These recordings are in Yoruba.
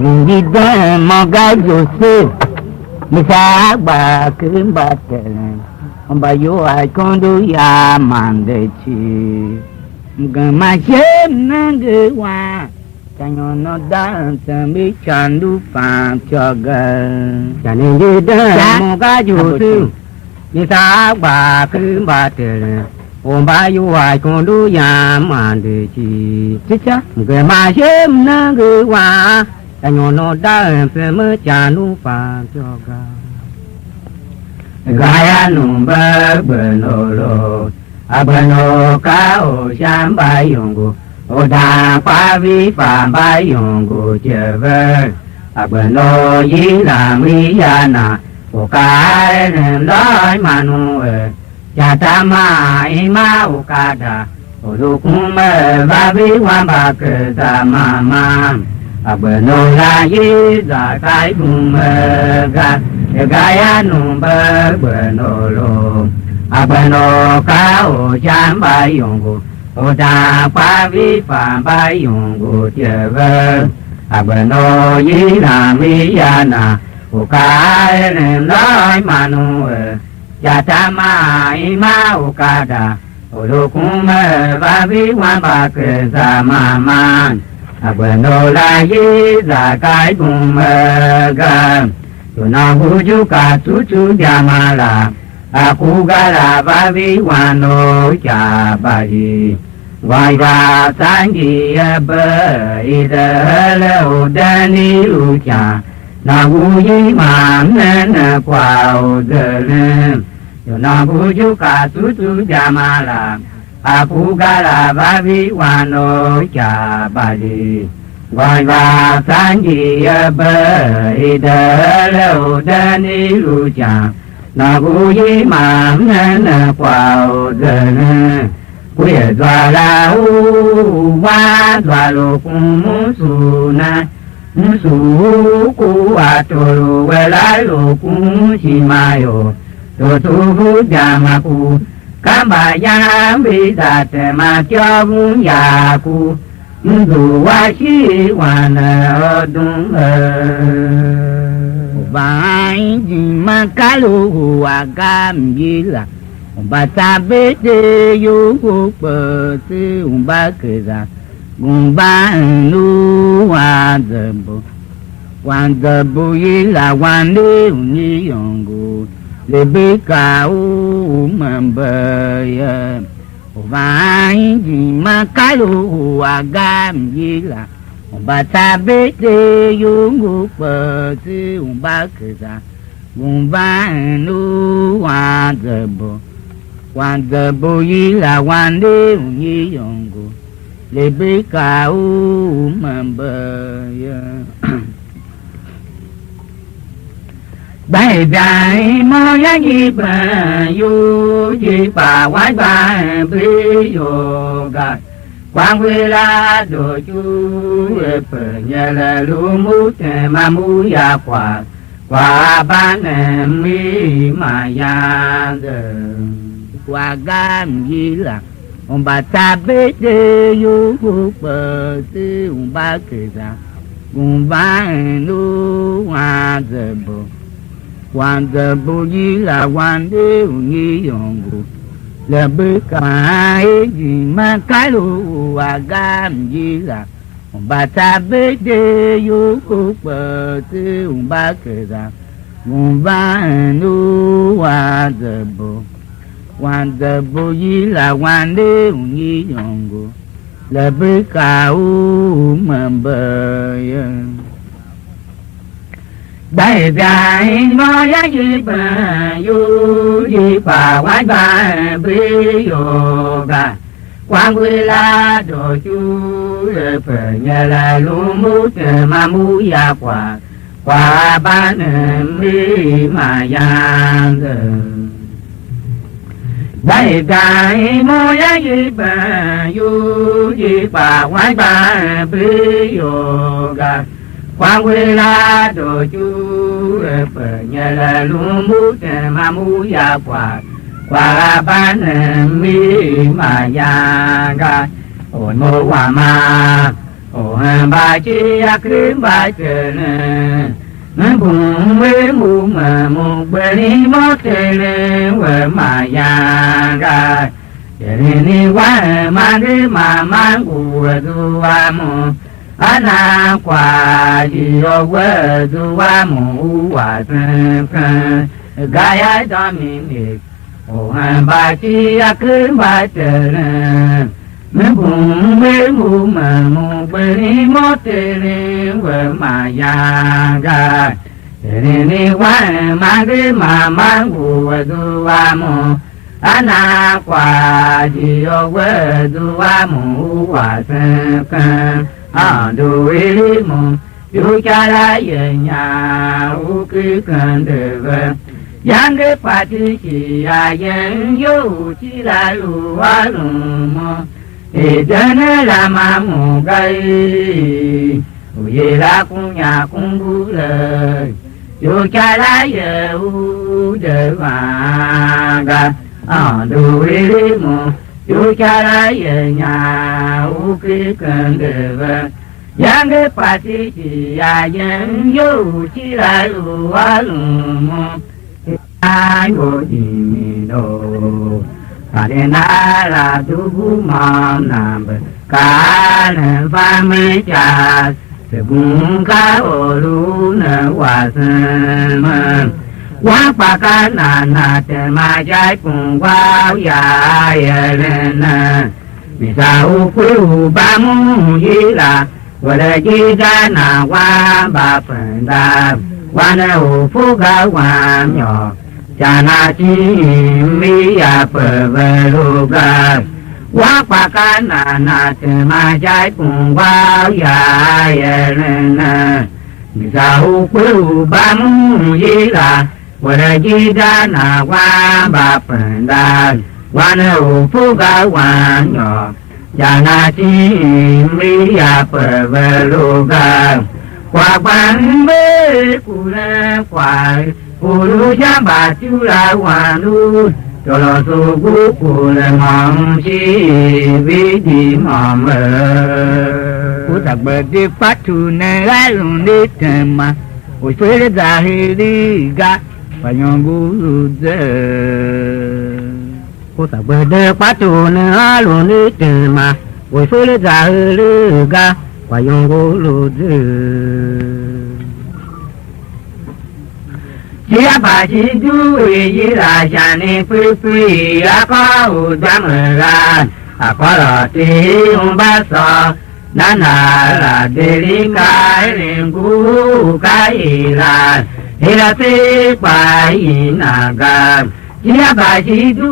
Ngidan moga Joseph misagba kimbatele ombayo aikondo ya mandechi ngama nange wa kanyono dansa mi chandu panchaga ngidan moga Joseph misagba kimbatele ombayo aikondo ya mandechi chicha ngama nange wa kanyono dansa mi chandu panchaga Gaya numba benolo abano ka o shamba yongo oda pavi famba yongo cheve abano yila miyana okare loi manu jatama ima okada odukume babi wamba keza mama abano la yiza kai kumega Gaya numba benolo abano ka o jamba yongo oda pavi pamba yongo tieve abano yila miyana ukare loi manu jatama ima ukada ulukume babi wamba keza mama abano la yiza kai kumega Tuna buju ka tutu jamala aku gala babi wano jabali Waiba sangi aba idala udani uca Naguyi mamna kwa udale Tuna buju ka tutu jamala aku gala babi wano jabali Waiba sangi aba idala udani luca Naguyi mamna kwa udane Kuya zwala uwa zwalo kumusuna Musu kuwa tolu welalo kumushimayo Totubu jamaku Kamba yambi zate makyabu yaku Ndu washi wana odunga Bainji makalu agambila Batabete yugo pese umbakeza Gumbanu Wandabu yila wande uniyongo Lebeka umambaya Vainji makalu agambila Batabete yungu pese umbakeza Gumbanu Wandabu yila wande uniyongo Lebeka umambaya Bye bye moya jiba yu jiba wai ba bi yoga Quang quy la đồ chú phở nhà là lu mu te ma mu ya quả ban mi ma ya quả gam gì là ông bà ta biết đi yu bu bờ ti ông bà kể ra ông bà nu hoa giờ bờ quan giờ bu gì là quan đi nghi yong là biết cái gì mà cái lu gam gì là ông bà ta biết đi yu bu bờ ti ông bà kể ra ông bà nu hoa giờ bờ quan giờ bu gì là quan đi nghi yong là biết cái mà bờ Đại đại mơ ya gì bà yu gì bà quái bà bi yoga Quang quy la đồ chú phở nhà là lu mu te ma mu ya quả ban mi ma ya Đại đại mơ ya gì bà yu gì bà quái bà bi yoga Quang quy la đồ chú phở nhà là lu mu te ma mu ya quả ban mi ma ya ga ổn mô quả ma โอ้ฮันบาจีอาคืนบาเจริญมันบุ้งเวมุมามุเบลีโมเตเลเวมายากาเจริญนิวันมาดิมามันกูดูวามุอาณาควาจิโยเวดูวามุวาเซกันกายดอมินิกโอ้ฮันบาจีอาคืนบาเจริญมันบุ้งเวมุมามุเบลีโมเตเลเวมายากาเจริญนิวันมาดิมามันกูดูวามุอาณาควาจิโยเวดูวามุวาเซกันดูวิริมุยูจาราเยญาอุกิกันเดวยังเกปฏิชิยายังยูจิลาลุวาลุมเอเจเนลามามุกัยอุเยลาคุญญาคุญบุเลยูจาราเยอุเดวากาดูวิริมุยูจาราเยญาอุกิกันเดวยังเกปฏิชิยายังยูจิลาลุวาลุมอายุจิมิโนกาเดนาลาตุกุมานามกาลฟามิจาสกุงกาโอลุนวาสมันวะปะกานานาเตมาใจปุงวาวญาเยเลนะมิสาอุปุบามุยิลาวะเลจิดานาวาบาปันดาวะนะอุฟุกาวามโยจานาจิมิยาเปเวลุกาวะปะกานานาเตมาใจปุงวาวญาเยเลนะมิสาอุปุบามุยิลาวะเลจิดานาวาบาปันดาวะนะอุฟุกาวามโยจานาจิมิยาเปเวลุกากว่าบันเบกุเลควายกุลุชาบาจุลาวานุจโลสุกุกุเลมังชีวิติมัมเออุตบดิปัตุเนลาลุนิเตมาอุเฟรดาฮิริกาปะยองกุลุเดอุตบดิปัตุเนลาลุนิเตมาอุเฟรดาฮิริกาปะยองกุลุเดเจียบาจิดูยิราชานิปุปุยอาคาอุดามราอาคาลติอุบาสนานาลาเดลิกายริงกุกายลาเฮลาติปายนากาเจียบาจิดู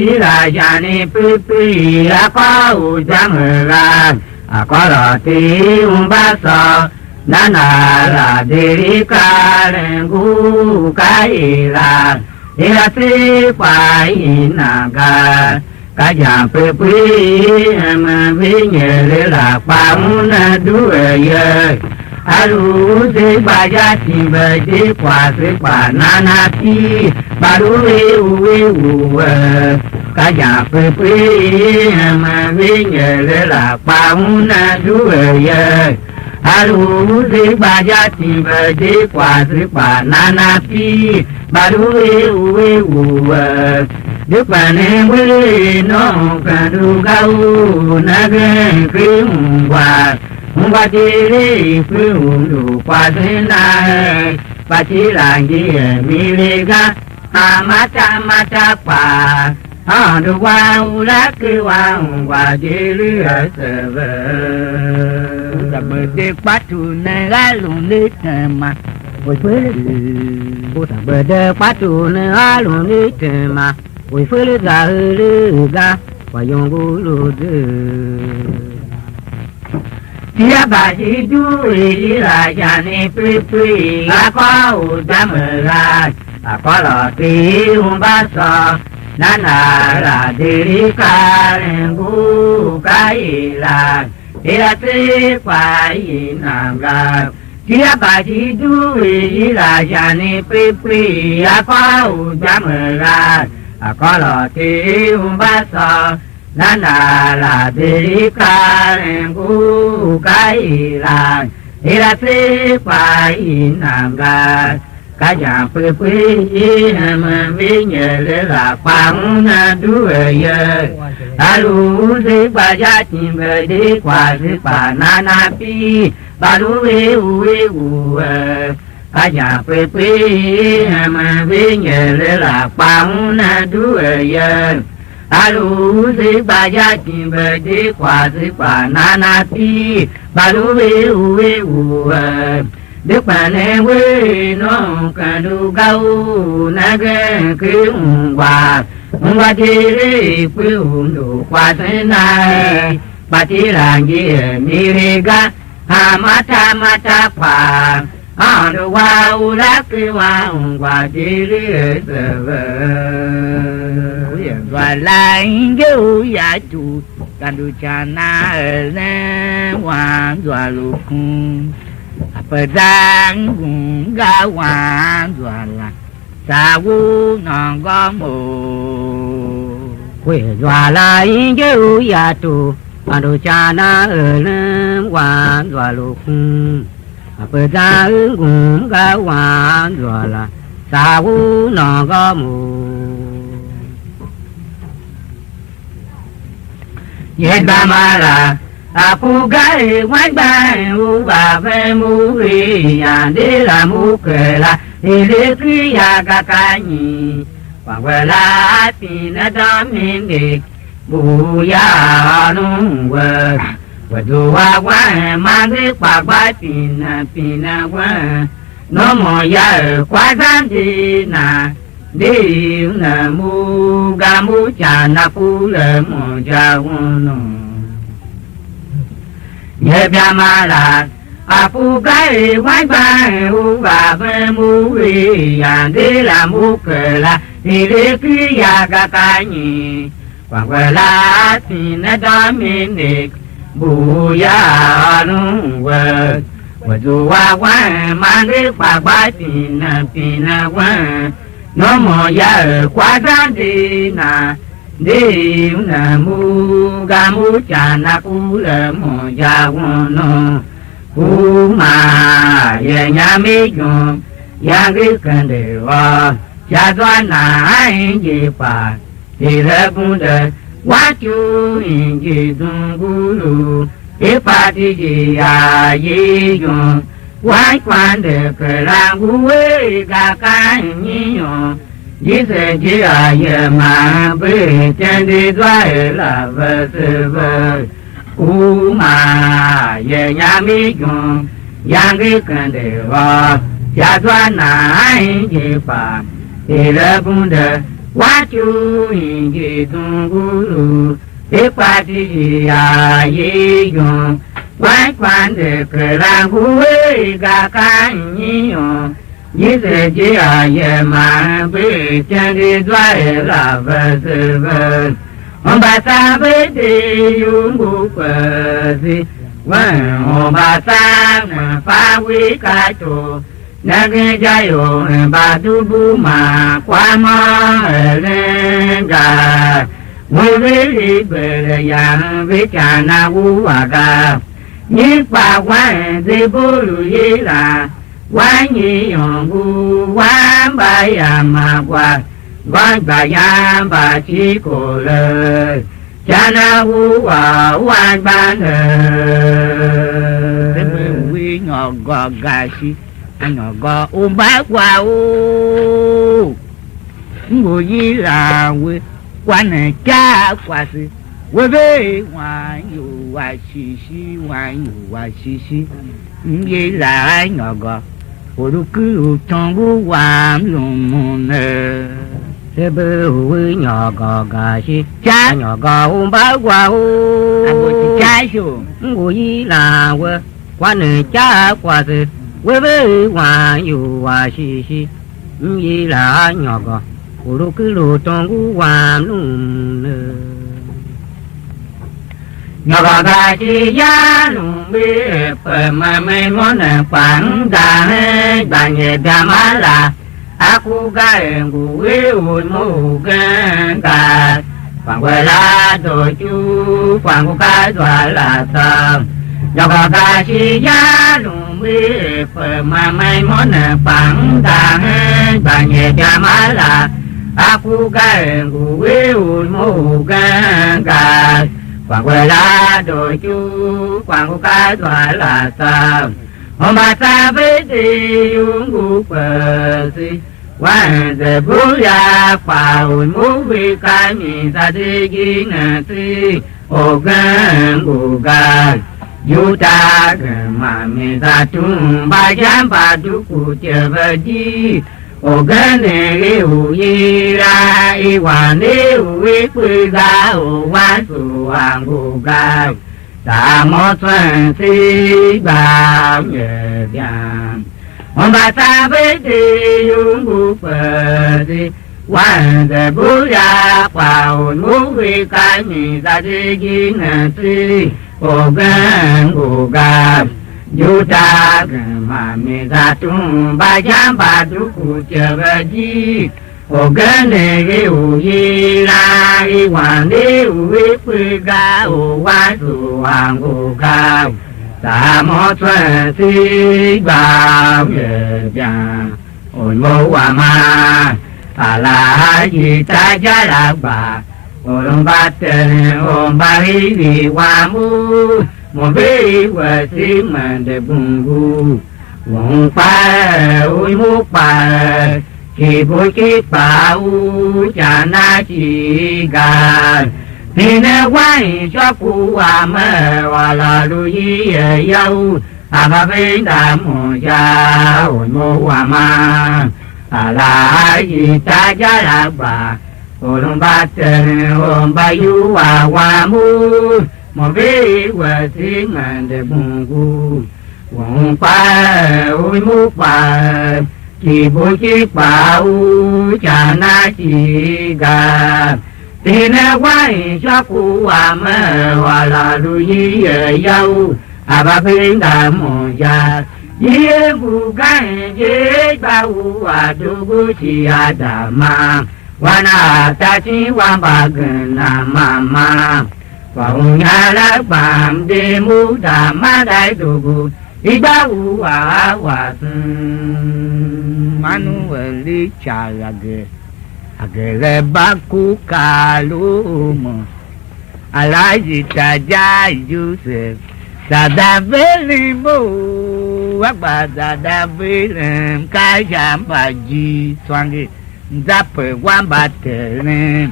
ยิราชานิปุปุยอาคาอุดามราอาคาลติอุบาสนานาลาเดริกาเลงูกายลาเฮลาติปายนากากาจังเปปุยมาวิญญเลลาปามุนาดูเยอารูสิบายาจิบจิกวาสิปานานาทีบารูเวอุเวอุกาจังเปปุยมาวิญญเลลาปามุนาดูเยอารูสิบายาจิบจิกวาสิปานานาทีบารูเวอุเวอุดุปนิเวโนกันดูกาอูนักคริมวามุบติริฟิอุดุปาสินาปัจจิลังจิมิลิกาอามาจามาจาปาดูวาอุลักวาวาจิริเสเวสัมเดปัตุเนลาลุนิเตมาโอยเฟลโอสัมเดปัตุเนลาลุนิเตมาโอยเฟลซาเลกาวายองกุลุเดเจียบาจิดูยิราชานิปุปุยอาคาอุดามราอาคาลติอุบาสนานาลาเดริกาเลงูกายลาเฮลาติปายนากาเจียบาจิดูยิราชานิปุปุยอาคาอุดามราอาคาลติอุบาส นานาลาเบริกาเรงูไกลาเฮราเซปายนามกากาจังเปเปยมันวิญญาณลาปังนาดูเยอาลูสิปะยาจิมเบดีกว่าสิปานานาปีบาลูเวอูเวอูกาจังเปเปยมันวิญญาณลาปังนาดูเยอาลูสิปะยาจิมเบดีกว่าสิปานานาปีบาลูเวอูเวอูđức bà nè quê nó cả đủ gấu nè cái hòa chi đi quê đủ qua thế này bà chỉ là gì mi đi ga ha mata phà đủ qua u lá cái hòa chi đi và lại dấu giả chủ cả đủ cha na nè hoàng và lục pedang gawan juala sawu nong gomu we juala inju ya tu adu chana elem wan jualu pedang gawan juala sawu nong gomu yedamala Aku gai quanh bài u bà về mu ri ya đi là mu kề la đi đi kia ya cả cái nhỉ quảng về la pin na đam min đi bu ya nung về về du wa qua mang đi quảng bài pin na qua nó mò ya qua gian đi na đi na mu ga mu cha na pu le mò cha nung ye bia ma la a pu gai wai ba u ba be mu ri ya de la mu ke la ni de ki ya ga ka ni wa wa la ti na da mi ni bu ya nu wa du wa ma de pa ba ti na wa no mo ya kwa dan di na đi na mu ga mu cha na ku le mo ya wono ku ma ye nya mi yong ya ge kan de wa ya dwa na ai ji pa di le bu de wa chu yin ji dung gu lu e pa di ji ya yi yong wa quan de ke la gu we ga ka ni yong Ji se ji a ye ma be chen di dwa la ve se ve u ma ye nya mi yong yang ge kan de wa ya dwa na ai ji pa de le bun de wa chu yin ji dung gu lu de pa ji a ye yong wa quan de ke la hu we ga ka ni yong Yi se ji a ye ma be chen di dwa la ve se ve Om ba sa be di yu mu kwe si Wen om ba sa me fa wi ka tu Na ge ja yo ba du bu ma kwa ma le ga Wen ve li be le yang ve cha na wu wa ga Ni pa wan de bu lu yi la Quan nhi yong gu quan ba ya ma quan ba ya ba chi ko le cha na wu wa quan ba ne we nhỏ gò gà si nhỏ gò ba qua u ngồi gì là we quan này cha qua si we về ngoài yu wa si ngoài yu wa si gì là nhỏ gò Uru cứ trong vũ hoàng lùng môn nè Thế bơ hữu nhỏ gò gà xí Cha nhỏ gò bá qua hù Anh bố chị cha xù Ngủ ý là quê Qua nè cha qua thử Quê bơ hoàng yu hòa xí xí Ý là nhỏ gò Uru cứ trong vũ hoàng lùng nè Nhỏ gò gà chi giá lùng bê Phở mà mê môn phản gà Bà nhẹ gà má là Aku gà ngủ ghê ủi mù gà quảng quê lá đồ chú quảng cô cái đoà là sao do cả cái chi giá lùng bi phở mà mấy món bằng đàng bà nhẹ cha má là aku cái cụ quý ui mù cái quảng quê lá đồ chú quảng cô cái đoà là sao hôm bà ta với đi uống ngủ phở gì quan thế bố ya phà ui mũ vi cái mi ta đi ghi nè ti ô gan yu ta mà mi ta chung ba jam ba du ku che ve ji ô gan ne ge u yi ra i wa ne u wi pu ga u wa su wa ngu ga ta mo xuân si ba ye biang ông bà ta với đi uống ngủ phở đi quan thế bố ya vào ngủ vì cái mi ta đi ghi nè ti ô gan yu ta mà mi ta chung ba jam ba du ku che ve ji ô gan ne ge u yi la i wan ne u wi pu ga u wa su wang u ga ta mo xuân si bao ye biang ôi mô wa ma a la di ta ja la ba ôm ba tên ôm ba hi vi wa mu mo vi wa si man de bung gu wong pa ôi mu pa ki bo ki pa u cha na chi ga ni ne wai cho ku wa ma wa la lu yi ye yau a ba be da mo ya ôi mo wa ma a la yi ta ja la ba ôm ba tên ôm ba yu wa mu mo be wa si man de bung gu wong pa ôi mu pa ki bo ki pa u cha na chi ga thì nè quay cho cụ mà hòa là đuôi ye dâu à ba phiên đà mồ già ye bu cái ye bao à du bu chi à đà ma wa na ta chi wa ba gần na ma vào nhà lá bàm đi mu đà ma đại du bu i bao à wa Manuel li cha la ge agere baku kalumo alaji taja Yusuf dada velimo wagba dada velem kaja baji swangi zape wamba tele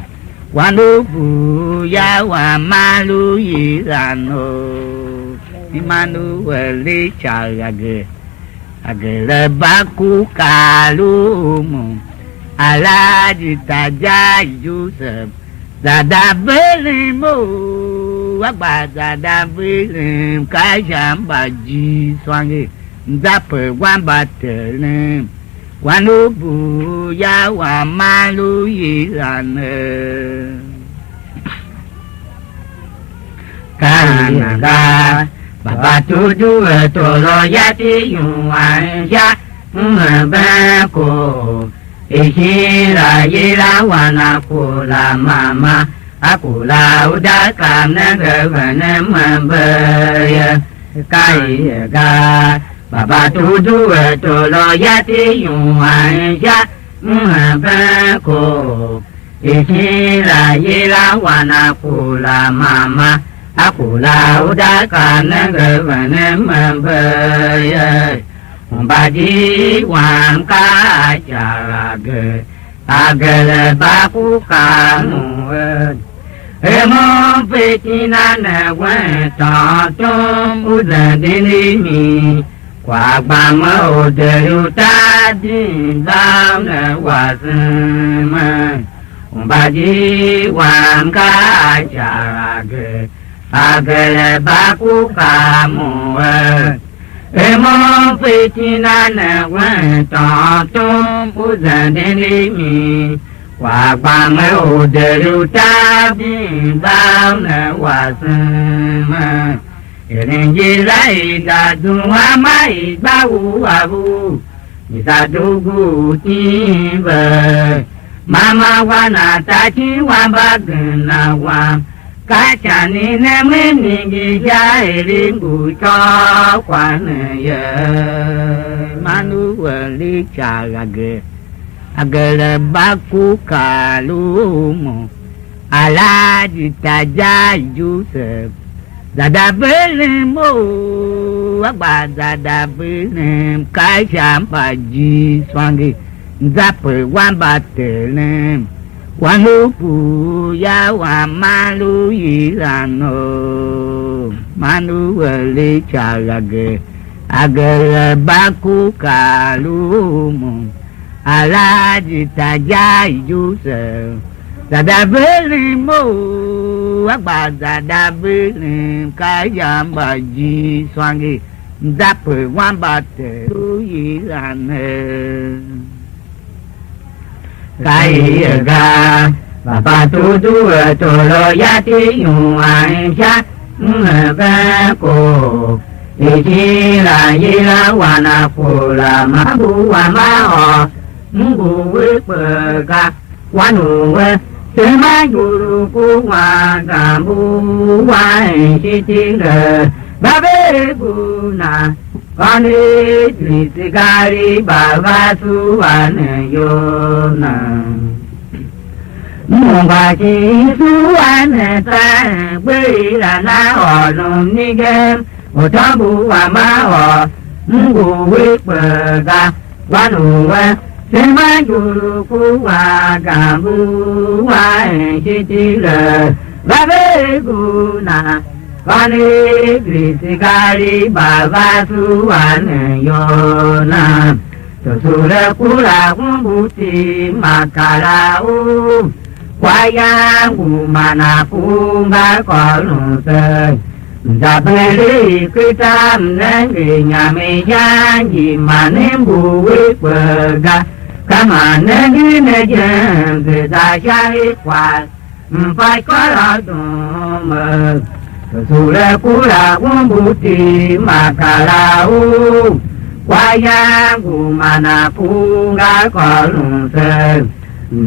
wanubu ya wa malu yirano Emmanuel chagage agere baku kalumo Alaji taja Yusuf dada belimo wagba dada belim kajam baji swangi zape wamba tele wanubu ya wa malu yirane kananga baba tuju tolo yati yuan ya mbako Ishira yira wana kula mama akula uda kamna gavana mambaya kaiga baba tuju tolo yati yuan ya mbako Ishira yira wana kula mama akula uda kamna gavana mambaya Baji wan ka charage agale baku kanu emo petina na wan ta tom udani mi kwa ba mo de uta din dam na wasma Baji wan ka charage agale baku kamu Emo petina na wan ta tom udani mi kwa ba mo de uta din dam na wasma Erenji lai da duwa mai ba u abu Misa dugu tiba Mama wana tachi wamba guna wa Kachani neme ningi jairi ngucho kwane ye Manu wali charage Agale baku kalumo Ala jitaja Yusuf Dada belemo Wagba dada belem Kaisham paji swangi Zape wamba telem Wanupu ya wa malu ilano Manu wali charage Agale baku kalumo Ala jitaja Yusuf Dada belimo Wagba dada belim Kayam baji swangi Zape wamba telem Kaiga Bapa tutu tolo yati yuan sha Ngeko Ichila yila wana pula Mabu wa mao Mungu wipega Wanuwe Sema yuru kuwa Gambu wa shitile Babe guna Kani trisikari baba suwane yona Munga chi suwane ta Gwira na ono nige Otabu wa mao Mungu wipega Wanuwe Sema yuru kuwa Gambu wa shitile Babe guna Kani krisikari baba suwane yona Tosure kula kumbuti makarau Kwayangu mana kunga kolunse Zapeli kitam nengi nyame janji manembu wipega Kama nengi nejem kita syahid kuat Mpai kola dume Sule kula kumbuti makalau Wayangu mana kunga kolunse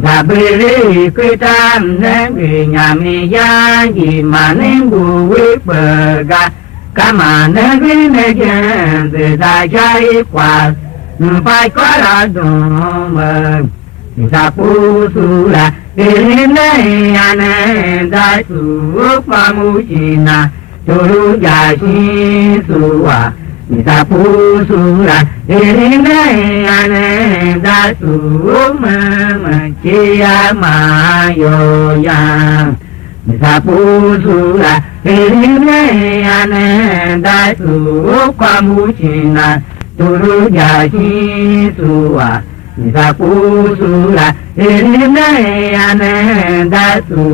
Zabili kitam nengi nyami janji manembu wipega Kama nengi nejem zida jai kwa Mpai kola dume Sapusula Iline ane daisu pamuchina Turu jashi suwa Sapusula Iline ane daisu mamachiya mayoya Sapusula Iline ane daisu pamuchina Turu jashi suwa Sapusula Iline ane daisu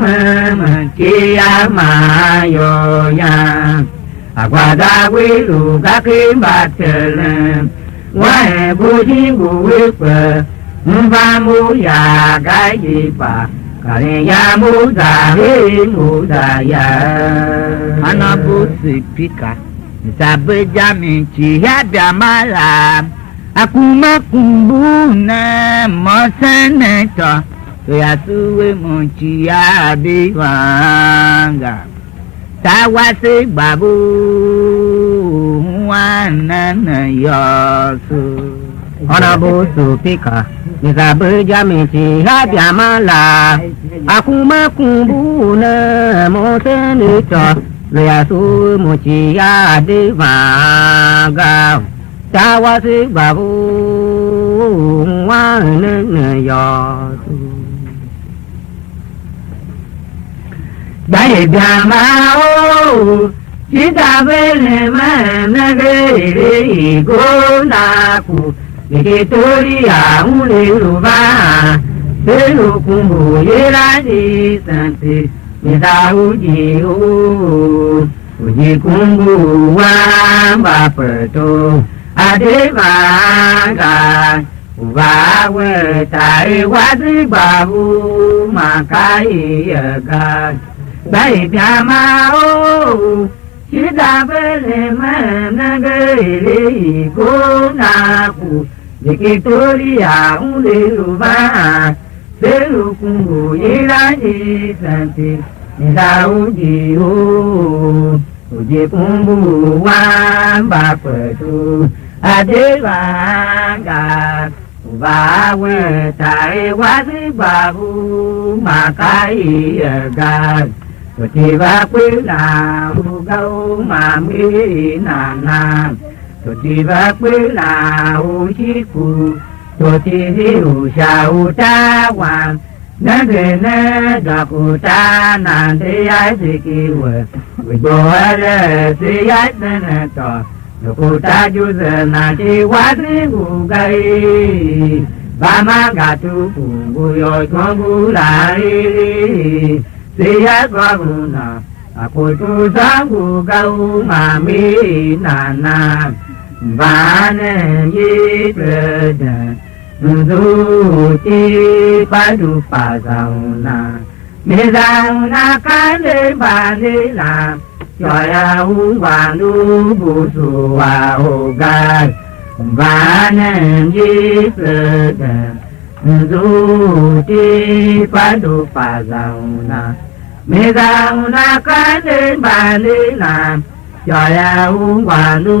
mamachiya mayoya Aguada wilu kakimbatele Wae bujingu wipe Mbamu ya gajipa Kariya mudahi mudaya Anabusi pika Sabe jaminchi ya biamala Akumakumbuna moseneto Tuyasuwe munchi ya biwanga Tawase babu Wanana yosu Onabusu pika Nisabe jamichi habiamala Akumakumbuna moseneto Tuyasuwe munchi ya biwanga Tawase babu Wanana yosu Dai Dhamao Sita Vele Managere Gonaku Nikitoria Uliruba Selu Kumbu Yeradi Sante Nisa Uji Uji Kumbu Wamba Perto Adevanga Ubawe Tai Wadi Babu Makai Yaga Dai Dhamao Sita Vele Managere Gonaku Nikitoria Uliruba เสรุกุโยราจิสันตินิดาอุจิโออุจิปุมบุวันบาเปตุอาเดวังกาบาเวตายวาสิบาบุมาคายกาสุทิวะปิลาบุเกามามินานาสุทิวะปิลาอุชิกุสุทิสิอุชาอุตาวันนันเดนจักุตานันเดียสิกิวะวิโบเรสิยัตเนโตนุกุตาจุสนาจิวัตริกุไกบามากาตุปุกุโยชงกุลาริสิยัตวะกุนาอกุตุสังกุเกามามินานาบาเนยิเปเดนุติปัดุปัสสาวนาเมตานาคันเดบานิลาจอยาอุวานุบุสุวาโอกาบานันยิเปเดนุติปัดุปัสสาวนาเมตานาคันเดบานิลาจอยาอุวานุ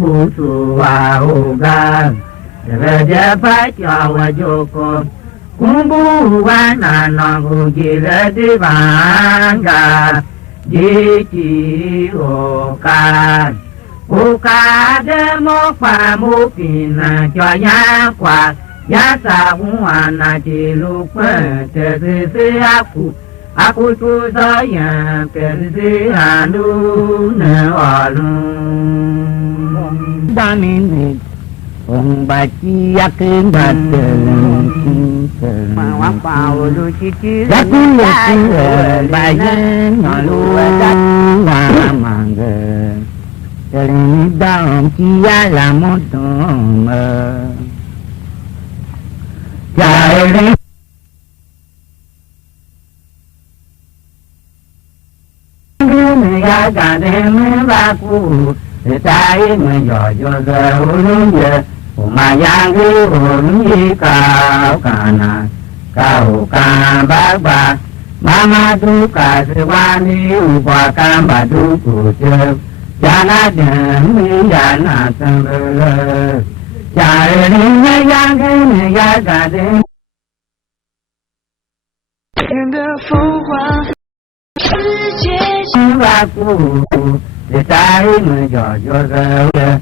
บุสุวาโอกาRaja Pachawa Joko Kumbu Wana Nangu Jira Divanga Jiki Oka Oka Demo Famupina Joya Kwa Yasa Wana Jilupa Terisi Aku tu sayang Terisi Anu Ne Alun Damini Ông bà chi ya kinh bà mà hoa bào lu chi chi rất nhiều bà dân nhỏ lu rất là màng trời đau chi ya là một tôm trời đi người ta cả đêm ba cu tại mà giỏi giờ luôn giờ mà giang cứ hồn đi cao cả na cao cả bác bà mama tu cả sự quan đi qua cam bà tu cụ chơi cha na đừng mi ya na sang lơ cha đi nghe giang cứ nghe ya cả đêm ba cụ tại mà giỏi giờ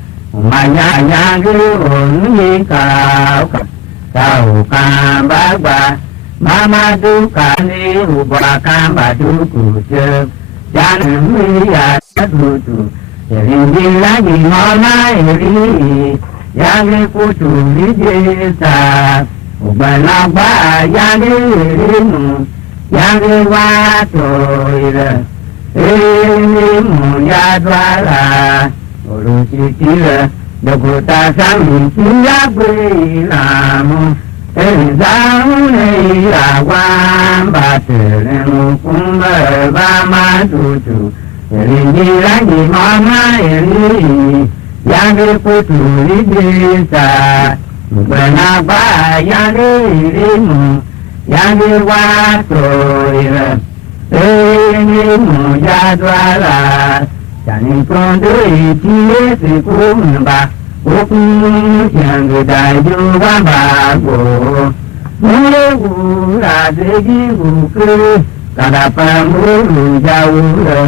mà nhà cứ ổn như cao cả bác bà mama tu cả đi qua cam bà tu cụ chơi cha nương mi ya sát tu tu đi lá gì ngon nay đi ya đi cô tu đi chơi sa bà lao ba ya đi ya đi qua rồi rồi mu ya đoa là Olu chitira Dokuta sami siya lamu Ezaune irawan Batere mukumba Bama tutu Eringi rangi mama eri Yangi putu idisa Mubana ba yangi irimu Yangi wato ira Eringi mu yadwala Chani kondoi chiye se kumba Okum changu daiju wamba go Mure ura degi uke Kadapa muru jaula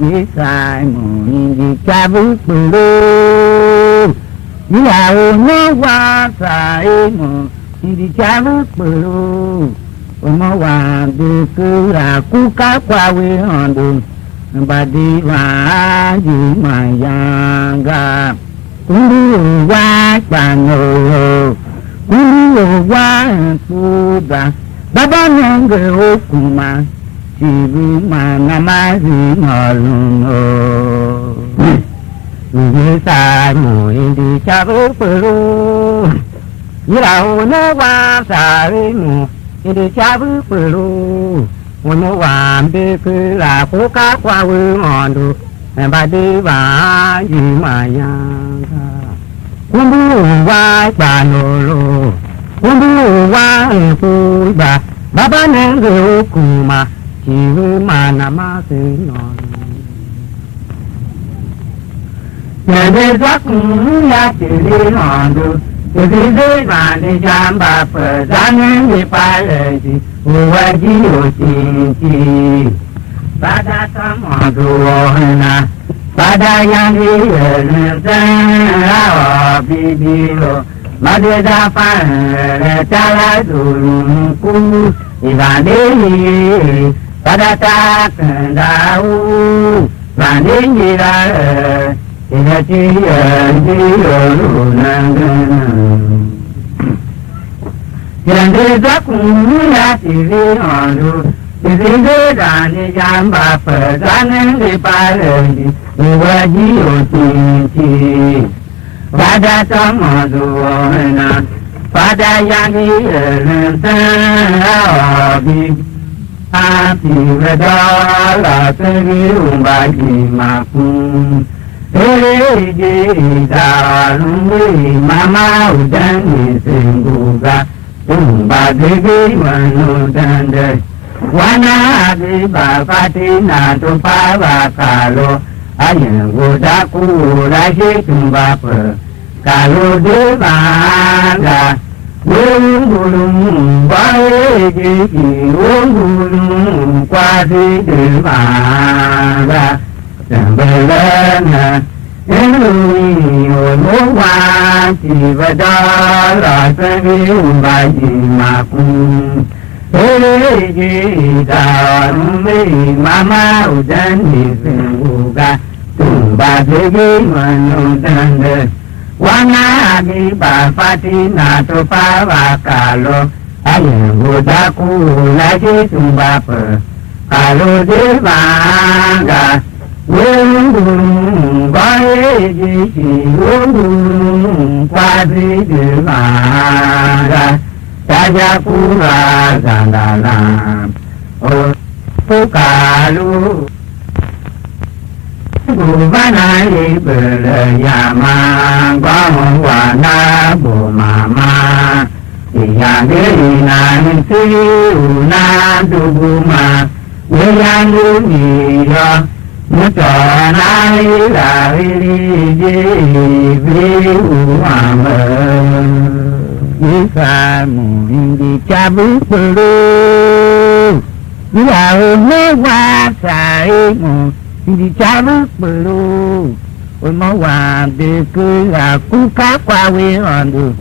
Jisai muni cabu pulu Yau no wasai mo Di cabu pulu Omo wa duku aku kakwawi hondu Badi wa jumayanga Kundu wa pano Kundu wa tuba Baba nonge okuma Sibu manamazi ngoluno Ujisa mo indi chabu pulu Yirao no wa sari mo Indi chabu pulu Ono wambe kula kuka kwa wondu Mbadi wa jimayanga Kundu wa panolo Undu wa fuba baba nenge okuma chiwe mana mase non Yede zakun ya tiri hondu Yede vani jamba pezanen di paleji Uwaji osinci Pada samodu ohna Pada yang diyelensen Awa bibilo Madeda panere cala dulungku Ibandingi pada takendau Bandingi rare Ina cian diolunang Jende zakuna tiri hondu Tiri dani jamba pezanen di paleji Uwaji osinci Pada samoduona pada yang diyelensen awabi api redala serium bagi makun Eregi dalungi mama udan disengguga tumba degi manudande wana di bapatina tupawa kalo ayah godaku rasi tumba pe kalau di mana bulung baik bulung kuasi di mana sembelanya ini orang tiba-tiba sebelum bagi makum kita mama udan disengguga tumba degi manudande Wana di bapatina tupawa kalau ayah godaku lagi tumba pe kalau di bangga burung baik burung kuasi di bangga saja pura gandalam oh pukalu Bubanai belayama Bawana bumama Iya gerinan siuna duguma Yang dunia Mucanai lahiri Biuama Isamu indi cabut perlu Bila mewasaimu dicabut belum mau deke aku kakwawe andu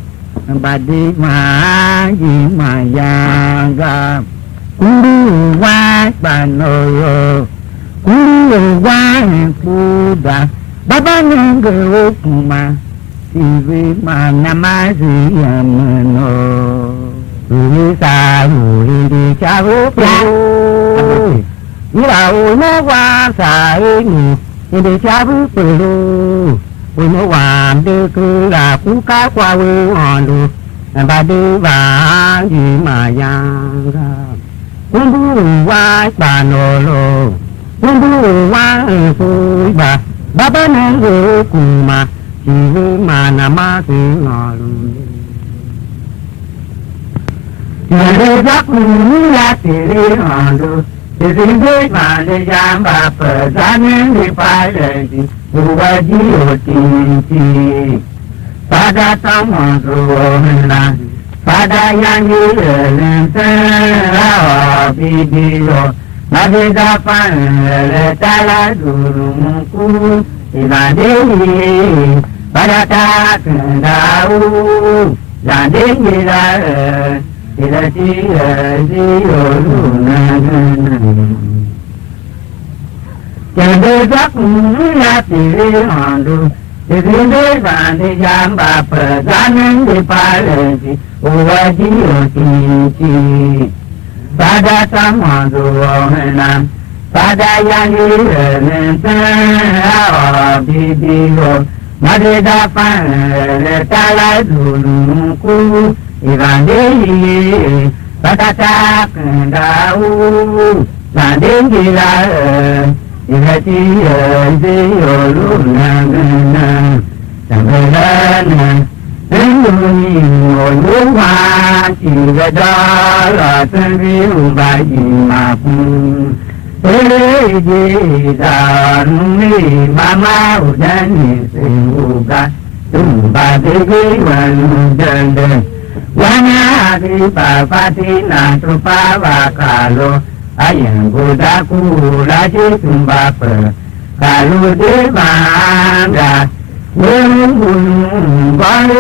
badi maji mayanga kundu wa panoyo kundu wa kuda baba nenge okuma siwe mana masih ameno ini saru dicabut belum Ilau no wa sai ni chabu pelu no wa de ku la ku ka kwa we ondu ba de ba ji ma ya ga kundu wa ba no lo kundu wa su ba ba ba na go ku ma ji ma na ma si ngalu Yere jaku ya tiri ondu Sesingguh pada jamba pesanan di paleji Uwaji otinci Pada samoduona Pada yang diyelensen awabi bilo Nabi dapan letala durungku Ibadili pada tak kendau Jadi gila Ila tia dioluna Jadi zakuna tiri hondu Sesinde bandi jamba pesanan di paleji Uwaji otinci Pada samoduona Pada yang diyelensen awabi bilo Nabi dapan letala durungku Ibandili pada tak kendau Banding gila Ihati diolunang Sambelana Enduni oluwa จิกดาลาสันวิอุบายมาปุเอจิตานุมิมามาอุดันนิสิอุกาตุบาติกิวันจันเดวานาติปาปาตินาตุปาวากาโลอายังกุดาคูราชิตุบาเปกาลุเดบานดาเวรุบาเล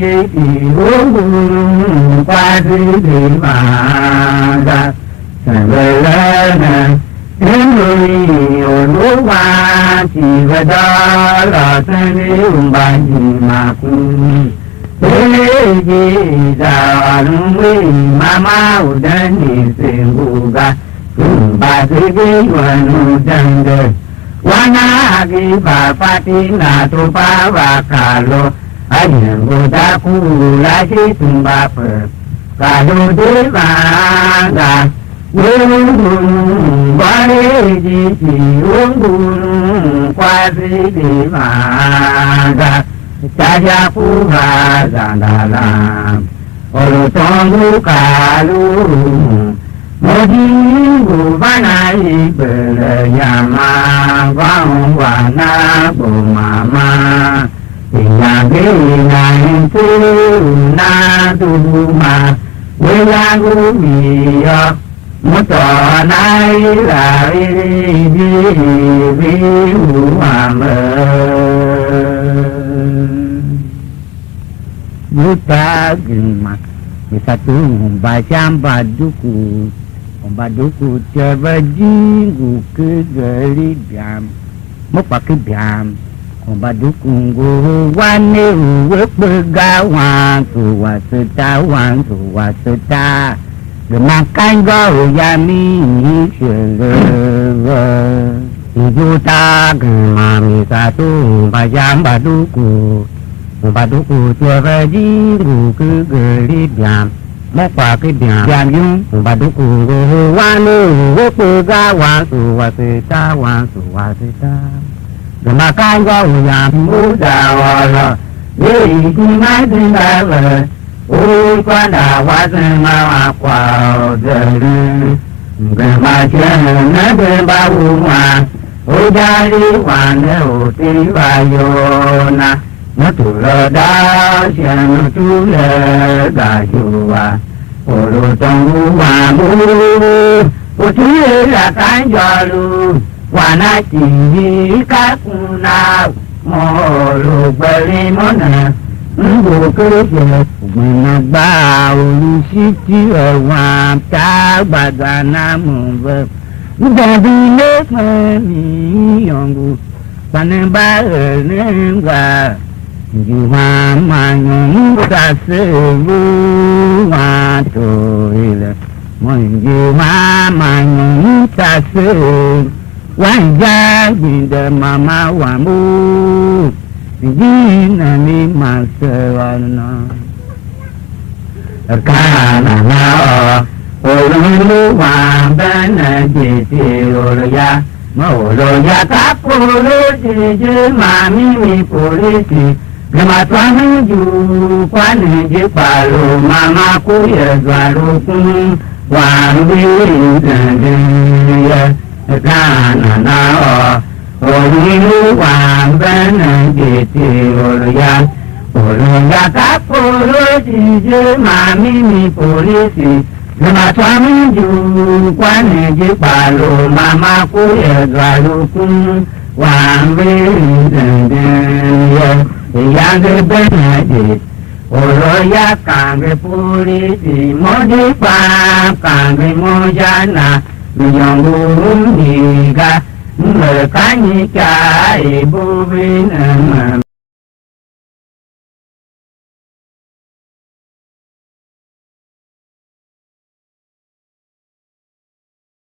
จิติโอบุปาติเดบานดาสังเวลนะเอ็นลุยโอโลวาจิวดาลาสันนิอุบายิมาคุเอจิตานุมิมามาอุดันนิสิอุกาตุบาติกิวันจันเดวานากิปาปาตินาตุปาวากาโลอายังกุดาคูราชิตุบาเปกาลุเดบานดาเวรุบาเลจิติโอบุปาติเดบานดาจาจาภูบาสันดาลาโอโลตองบุกาลุโมจิบุบานาอิเปรยามาวังวานาบุมามาติยาเกนาอิตุนาตุบุมาเวลากุมิยมุตตนายลาวิบิบิหุมาเมมุตตะกิมามิสตุบาจัมบาดุกุเจวจิกุกะกะลิဗျามมุปะกิဗျามบาดุกุกุวานิวะปะกะวะตุวะสตาวันตุวะสตาเมื่อมากันก็ยามีเชื่อเลยยุตากมามิสตุบาจัมบาดุกุเจวจิกุกะกะลิဗျามมกว่ากิဗျามยุบาดุกุวานิวะปะกะวะตุวะสตาวันตุวะสตาเมื่อมากันก็ยามุตตาวะละเยติมาติตาเวโอกวาดาวาสังมาวะกวาเดรุเบมาเชนะเบบาวุมาโอจาริวานะโอติวาโยนะนะตุโลดาเชนะตุเลกาโยวาโอโลตังวามุโอติละกันจารุวานาจิกะกุนาโมโลเบริโมนะบุคลิกมันบ้าอุสิจิวาตาบาดานามุเบดาบิเลฟมียองบุปันบาเนงายูมามายุตาเสบุมาโตอิเลมันยูมายุตาเสวันยาบินเดมามาวังบุยินานิมาเสวานากาณานาโอโลลุวาบานาจิติโอโลยาโมโลยาตาปุโรจิจิมามิมิปุริสิกมาตวามิยูควานิจิปาโลมามาคุยสวารุคุวาวิจันติยกาณานาโอลิลุวาบานาจิติโอโลยาโอโลยาตาปุโรจิจิมามิมิปุริสิกมาตวามิยูควานิจิปาโลมามาคุยสวารุคุวาวิจันติยยังเกเบนาจิโอโลยากังเกปุริสิโมดิปากังเกโมจานามิยองบุญดีกาเมื่อกันยิกาอิบุวินะ